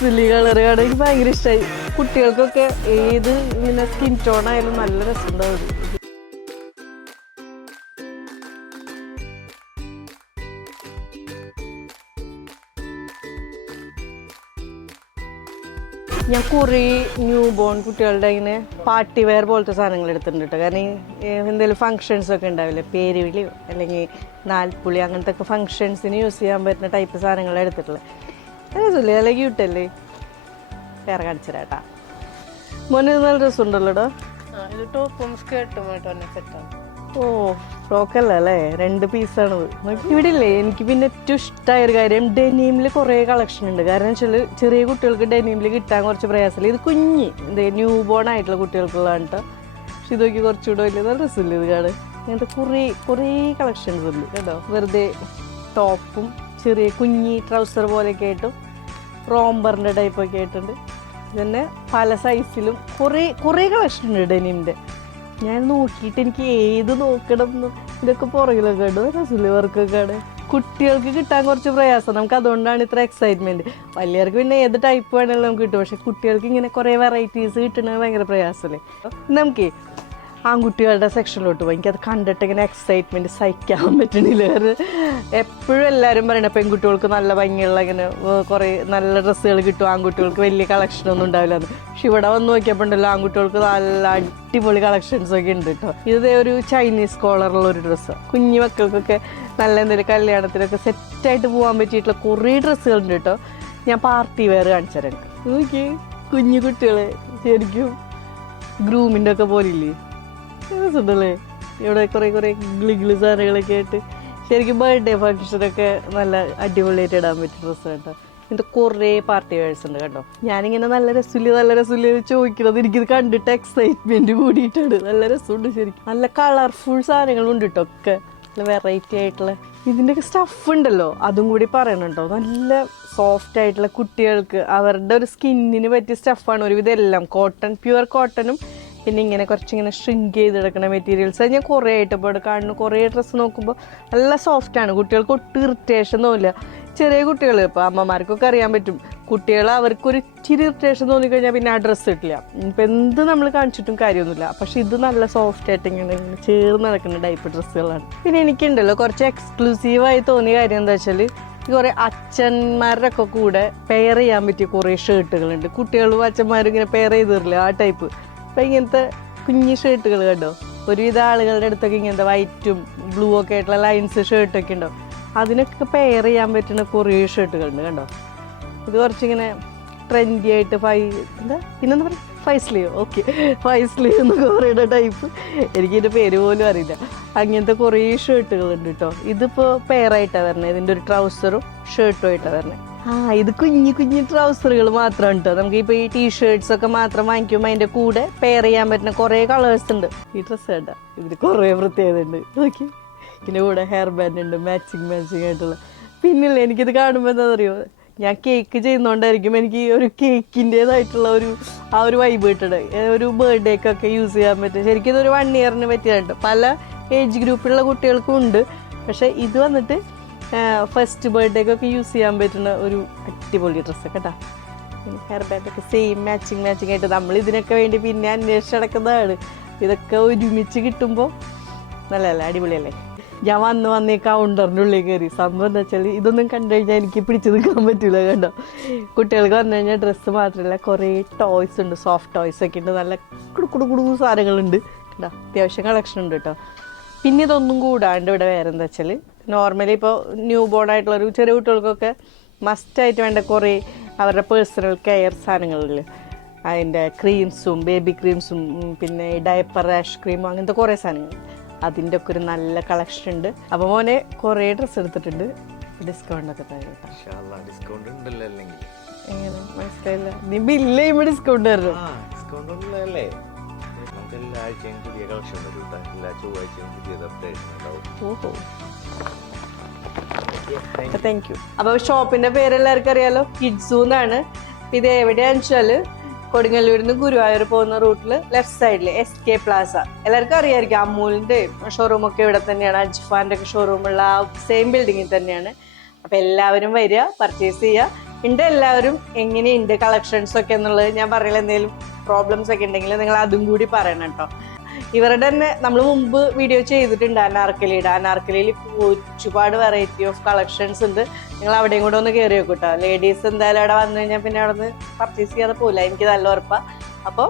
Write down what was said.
Colour കാണാൻ എനിക്ക് ഭയങ്കര ഇഷ്ടമായി കുട്ടികൾക്കൊക്കെ ഏത് ഇങ്ങനെ സ്കിൻ ടോൺ ആയാലും നല്ല രസമുണ്ടാവും. ഞാൻ കുറേ ന്യൂ ബോൺ കുട്ടികളുടെ ഇങ്ങനെ പാർട്ടി വെയർ പോലത്തെ സാധനങ്ങൾ എടുത്തിട്ടുണ്ട് കേട്ടോ കാരണം എന്തെങ്കിലും ഫങ്ഷൻസ് ഒക്കെ ഉണ്ടാവില്ലേ? പേരുവിളിയോ അല്ലെങ്കിൽ നാൽപ്പുളി അങ്ങനത്തെ ഒക്കെ ഫങ്ഷൻസിന് യൂസ് ചെയ്യാൻ പറ്റുന്ന ടൈപ്പ് സാധനങ്ങൾ എടുത്തിട്ടുള്ളത് രസമില്ലേ നല്ല ക്യൂട്ടല്ലേ വേറെ കാണിച്ചു തരാട്ടാ മോനെ ഇത് നല്ല രസമുണ്ടല്ലോടാ? ഇത് ടോപ്പും സ്കേർട്ടും ആയിട്ട് തന്നെ സെറ്റാണ് ഓ ഫ്രോക്കല്ല അല്ലേ രണ്ട് പീസാണ് ഇവിടെ ഇല്ലേ എനിക്ക് പിന്നെ ഏറ്റവും ഇഷ്ടമായ ഒരു കാര്യം ഡെനീമിൽ കുറേ കളക്ഷൻ ഉണ്ട്. കാരണം വെച്ചാൽ ചെറിയ കുട്ടികൾക്ക് ഡെനീമിൽ കിട്ടാൻ കുറച്ച് പ്രയാസമില്ല ഇത് കുഞ്ഞ് എന്താ ന്യൂ ബോൺ ആയിട്ടുള്ള കുട്ടികൾക്കുള്ളതാണ് കേട്ടോ പക്ഷെ ഇതൊക്കെ കുറച്ചുകൂടെ വലിയ നല്ല രസമില്ല ഇത് കാട് ഇങ്ങനത്തെ കുറേ കുറേ കളക്ഷൻസ് ഉണ്ട് കേട്ടോ. വെറുതെ ടോപ്പും ചെറിയ കുഞ്ഞി ട്രൗസർ പോലെയൊക്കെ ആയിട്ടും റോംബറിന്റെ ടൈപ്പൊക്കെ ആയിട്ടുണ്ട് ഇതന്നെ പല സൈസിലും കുറേ കുറേ കളക്ഷൻ ഉണ്ട് ഡെനിമിന്റെ ഞാൻ നോക്കിയിട്ട് എനിക്ക് ഏത് നോക്കണം എന്ന് ഇതൊക്കെ പുറകിലൊക്കെ ഉണ്ട് രസമില്ലേ വർക്കൊക്കെ ആണ്. കുട്ടികൾക്ക് കിട്ടാൻ കുറച്ച് പ്രയാസം. നമുക്ക് അതുകൊണ്ടാണ് ഇത്ര എക്സൈറ്റ്മെന്റ് വലിയവർക്ക് പിന്നെ ഏത് ടൈപ്പ് വേണമെങ്കിലും നമുക്ക് കിട്ടും. പക്ഷേ കുട്ടികൾക്ക് ഇങ്ങനെ കുറേ വെറൈറ്റീസ് കിട്ടണത് ഭയങ്കര പ്രയാസമല്ലേ നമുക്ക് ആൺകുട്ടികളുടെ സെക്ഷനിലോട്ട് പോയി. എനിക്കത് കണ്ടിട്ട് ഇങ്ങനെ എക്സൈറ്റ്മെന്റ് സഹിക്കാൻ പറ്റണില്ല എപ്പോഴും എല്ലാവരും പറയണ പെൺകുട്ടികൾക്ക് നല്ല ഭംഗിയുള്ള ഇങ്ങനെ കുറേ നല്ല ഡ്രസ്സുകൾ കിട്ടും. ആൺകുട്ടികൾക്ക് വലിയ കളക്ഷനൊന്നും ഉണ്ടാവില്ല പക്ഷെ ഇവിടെ വന്ന് നോക്കിയപ്പോൾ ഉണ്ടല്ലോ ആൺകുട്ടികൾക്ക് നല്ല അടിപൊളി കളക്ഷൻസ് ഒക്കെ ഉണ്ട് കേട്ടോ. ഇത് ഒരു ചൈനീസ് കോളറുള്ള ഒരു ഡ്രസ്സ് കുഞ്ഞു മക്കൾക്കൊക്കെ നല്ല എന്തെങ്കിലും കല്യാണത്തിനൊക്കെ സെറ്റായിട്ട് പോകാൻ പറ്റിയിട്ടുള്ള കുറേ ഡ്രസ്സുകൾ ഉണ്ട് കേട്ടോ. ഞാൻ പാർട്ടി വെയർ കാണിച്ചു തരാം നോക്കി കുഞ്ഞു കുട്ടികൾ ശരിക്കും ഗ്രൂമിന്റെ ഒക്കെ പോലില്ലേ രസമുണ്ടല്ലേ ഇവിടെ കുറേ കുറേ ഗ്ലിഗ്ലി സാധനങ്ങളൊക്കെ ആയിട്ട് ശരിക്കും ബർത്ത്ഡേ ഫംഗ്ഷനൊക്കെ നല്ല അടിപൊളിയായിട്ട് ഇടാൻ പറ്റിയ ഡ്രസ്സ് കേട്ടോ ഇത് കുറേ പാർട്ടി വേഴ്സ് ഉണ്ട് കേട്ടോ. ഞാനിങ്ങനെ നല്ല രസമില്ല നല്ല രസമില്ല ചോദിക്കുന്നത് എനിക്കിത് കണ്ടിട്ട് എക്സൈറ്റ്മെന്റ് കൂടിയിട്ടുണ്ട് നല്ല രസമുണ്ട് ശരിക്കും. നല്ല കളർഫുൾ സാധനങ്ങളുണ്ട് കേട്ടോ ഒക്കെ. നല്ല വെറൈറ്റി ആയിട്ടുള്ള. ഇതിന്റെയൊക്കെ സ്റ്റഫ് ഉണ്ടല്ലോ അതും കൂടി പറയണുണ്ടോ? നല്ല സോഫ്റ്റ് ആയിട്ടുള്ള കുട്ടികൾക്ക് അവരുടെ ഒരു സ്കിന്നിന് പറ്റിയ സ്റ്റഫാണ് ഒരുവിധം എല്ലാം. കോട്ടൺ പ്യുവർ കോട്ടണും പിന്നെ ഇങ്ങനെ കുറച്ചിങ്ങനെ ഷ്രിങ്ക് ചെയ്തെടുക്കുന്ന മെറ്റീരിയൽസ് അത് ഞാൻ കുറേ ആയിട്ട് ഇപ്പോൾ കാണുന്നു. കുറേ ഡ്രസ്സ് നോക്കുമ്പോൾ നല്ല സോഫ്റ്റ് ആണ്. കുട്ടികൾക്ക് ഒട്ടും ഇറിറ്റേഷൻ തോന്നില്ല ചെറിയ കുട്ടികൾ ഇപ്പോൾ അമ്മമാർക്കൊക്കെ അറിയാൻ പറ്റും. കുട്ടികൾ അവർക്കൊരു ഇച്ചിരി ഇറിറ്റേഷൻ തോന്നിക്കഴിഞ്ഞാൽ പിന്നെ ആ ഡ്രസ്സ് ഇട്ടില്ല. ഇപ്പം എന്ത് നമ്മൾ കാണിച്ചിട്ടും കാര്യമൊന്നുമില്ല. പക്ഷേ ഇത് നല്ല സോഫ്റ്റ് ആയിട്ട് ഇങ്ങനെ ചേർന്ന് നടക്കുന്ന ടൈപ്പ് ഡ്രസ്സുകളാണ് പിന്നെ എനിക്കുണ്ടല്ലോ കുറച്ച് എക്സ്ക്ലൂസീവായി തോന്നിയ കാര്യം എന്താ വെച്ചാൽ കുറേ അച്ഛന്മാരുടെ ഒക്കെ കൂടെ പെയർ ചെയ്യാൻ പറ്റിയ കുറേ ഷർട്ടുകളുണ്ട് കുട്ടികളും അച്ഛന്മാരും ഇങ്ങനെ പെയർ ചെയ്ത് തരില്ല ആ ടൈപ്പ് അപ്പം ഇങ്ങനത്തെ കുഞ്ഞി ഷർട്ടുകൾ കണ്ടോ? ഒരുവിധ ആളുകളുടെ അടുത്തൊക്കെ ഇങ്ങനത്തെ വൈറ്റും ബ്ലൂ ഒക്കെ ആയിട്ടുള്ള ലൈൻസ് ഷർട്ടൊക്കെ ഉണ്ടോ? അതിനൊക്കെ പെയർ ചെയ്യാൻ പറ്റുന്ന കുറേ ഷർട്ടുകളുണ്ട് കണ്ടോ? ഇത് കുറച്ചിങ്ങനെ ട്രെൻഡി ആയിട്ട് ഫൈ എന്താ? പിന്നെന്താ പറയുക? Five sleeve okay five sleeve എന്നൊക്കെ പറയുന്ന ടൈപ്പ് എനിക്കിതിന്റെ പേര് പോലും അറിയില്ല. അങ്ങനത്തെ കുറേ ഷർട്ടുകളുണ്ട് കേട്ടോ. ഇതിപ്പോൾ പെയറായിട്ടാണ് വരുന്നത് ഇതിന്റെ ഒരു ട്രൗസറും ഷർട്ടും ആയിട്ടാണ് വരണത് ആ ഇത് കുഞ്ഞു കുഞ്ഞു ട്രൗസറുകൾ മാത്രം കേട്ടോ നമുക്ക് ഇപ്പൊ ഈ ടീഷർട്സ് ഒക്കെ മാത്രം വാങ്ങിക്കുമ്പോൾ അതിന്റെ കൂടെ പെയർ ചെയ്യാൻ പറ്റുന്ന കുറേ കളേഴ്സ് ഉണ്ട്. ഈ ഡ്രസ്സ് കേട്ടോ ഇതിന് കുറേ പ്രത്യേകത ഉണ്ട്. നോക്കി. ഇതിന്റെ കൂടെ ഹെയർ ബാൻഡ് ഉണ്ട് മാച്ചിങ് മാച്ചിങ് ആയിട്ടുള്ള. പിന്നില്ല എനിക്കിത് കാണുമ്പോൾ എന്താ പറയുക ഞാൻ കേക്ക് ചെയ്യുന്നോണ്ടായിരിക്കും എനിക്ക് ഒരു കേക്കിന്റെതായിട്ടുള്ള ഒരു ആ ഒരു വൈബ് കിട്ടണത് ഒരു ബർത്ത്ഡേക്കൊക്കെ യൂസ് ചെയ്യാൻ പറ്റും. ശരിക്കും ഇത് ഒരു വൺ ഇയറിന് പറ്റിയതായിട്ട്. പല ഏജ് ഗ്രൂപ്പിലുള്ള കുട്ടികൾക്കും ഉണ്ട്. പക്ഷെ ഇത് വന്നിട്ട് ഫസ്റ്റ് ബർത്ത്ഡേക്കൊക്കെ യൂസ് ചെയ്യാൻ പറ്റുന്ന ഒരു അടിപൊളി ഡ്രസ്സ് കേട്ടോ ഹെയർ ബാൻഡൊക്കെ സെയിം മാച്ചിങ് മാച്ചിങ് ആയിട്ട് നമ്മൾ ഇതിനൊക്കെ വേണ്ടി പിന്നെ അന്വേഷിച്ച് നടക്കുന്നതാണ്. ഇതൊക്കെ ഒരുമിച്ച് കിട്ടുമ്പോൾ നല്ലതല്ലേ അടിപൊളിയല്ലേ? ഞാൻ വന്ന് വന്ന് ഈ കൗണ്ടറിന്റെ ഉള്ളിൽ കയറി സംഭവം എന്താ വെച്ചാൽ ഇതൊന്നും കണ്ടു കഴിഞ്ഞാൽ എനിക്ക് പിടിച്ചു നിൽക്കാൻ പറ്റില്ല കേട്ടോ. കുട്ടികൾക്ക് വന്നു കഴിഞ്ഞാൽ ഡ്രസ്സ് മാത്രമല്ല കുറേ ടോയ്സ് ഉണ്ട് സോഫ്റ്റ് ടോയ്സ് ഒക്കെ ഉണ്ട് നല്ല കുടു കുടുക്കു സാധനങ്ങളുണ്ട്. കേട്ടോ അത്യാവശ്യം കളക്ഷൻ ഉണ്ട് കേട്ടോ പിന്നെ ഇതൊന്നും കൂടാണ്ട് ഇവിടെ വേറെ എന്താ വെച്ചാൽ നോർമലി ഇപ്പോൾ ന്യൂ ബോൺ ആയിട്ടുള്ള ഒരു ചെറിയ കുട്ടികൾക്കൊക്കെ മസ്റ്റായിട്ട് വേണ്ട കുറേ അവരുടെ പേഴ്സണൽ കെയർ സാധനങ്ങളിൽ അതിന്റെ ക്രീംസും ബേബി ക്രീംസും പിന്നെ ഡയപ്പർ റാഷ് ക്രീമും അങ്ങനത്തെ കുറേ സാധനങ്ങൾ. അതിന്റെ ഒക്കെ ഒരു നല്ല കളക്ഷൻ ഉണ്ട്. അപ്പോൾ മോനെ കുറേ ഡ്രസ്സ് എടുത്തിട്ടുണ്ട്. ഡിസ്കൗണ്ട് ഒക്കെ തരും ഡിസ്കൗണ്ട് ഉണ്ടല്ലോ അല്ലെങ്കിൽ? എങ്ങനെ? മനസ്സിലായില്ല. നീ ബില്ല് ചെയ്യുമ്പോൾ ഡിസ്കൗണ്ട് തരും ഡിസ്കൗണ്ട് ഉള്ളതല്ലേ നമുക്ക് എല്ലാ ആഴ്ചയും പുതിയ കളക്ഷൻ വരും എല്ലാ ചൊവ്വാഴ്ചയും പുതിയത് അപ്ഡേഷൻ ഉണ്ടാവും. ഓഹോ. താങ്ക് യു അപ്പൊ ഷോപ്പിന്റെ പേര് എല്ലാവർക്കും അറിയാലോ? കിഡ്സു എന്നാണ്. ഇത് എവിടെയാന്ന് വെച്ചാൽ കൊടുങ്ങല്ലൂരിൽ നിന്ന് ഗുരുവായൂർ പോകുന്ന റൂട്ടിൽ ലെഫ്റ്റ് സൈഡിൽ എസ് കെ പ്ലാസ എല്ലാവർക്കും അറിയായിരിക്കും അമൂലിന്റെ ഷോറൂം ഒക്കെ ഇവിടെ തന്നെയാണ്. അജ്ഫാന്റെ ഒക്കെ ഷോറൂമുള്ള ആ സെയിം ബിൽഡിങ്ങിൽ തന്നെയാണ്. അപ്പൊ എല്ലാവരും വരിക പർച്ചേസ് ചെയ്യുക. ഉണ്ട് എല്ലാവരും. എങ്ങനെയുണ്ട് കളക്ഷൻസ് ഒക്കെ എന്നുള്ളത് ഞാൻ പറയില്ല എന്തെങ്കിലും പ്രോബ്ലംസ് ഒക്കെ ഉണ്ടെങ്കിൽ നിങ്ങൾ അതും കൂടി പറയണം കേട്ടോ. ഇവരുടെ തന്നെ നമ്മൾ മുമ്പ് വീഡിയോ ചെയ്തിട്ടുണ്ട് അനാർക്കലിയുടെ. അനാർക്കലിയിൽ ഒരുപാട് വെറൈറ്റി ഓഫ് കളക്ഷൻസ് ഉണ്ട്. നിങ്ങൾ അവിടെയും കൂടെ ഒന്ന് കയറി വെക്കൂട്ടോ ലേഡീസ് എന്തായാലും അവിടെ വന്നു കഴിഞ്ഞാൽ പിന്നെ അവിടെ നിന്ന് പർച്ചേസ് ചെയ്യാതെ പോകില്ല എനിക്ക് നല്ല ഉറപ്പാണ് അപ്പോൾ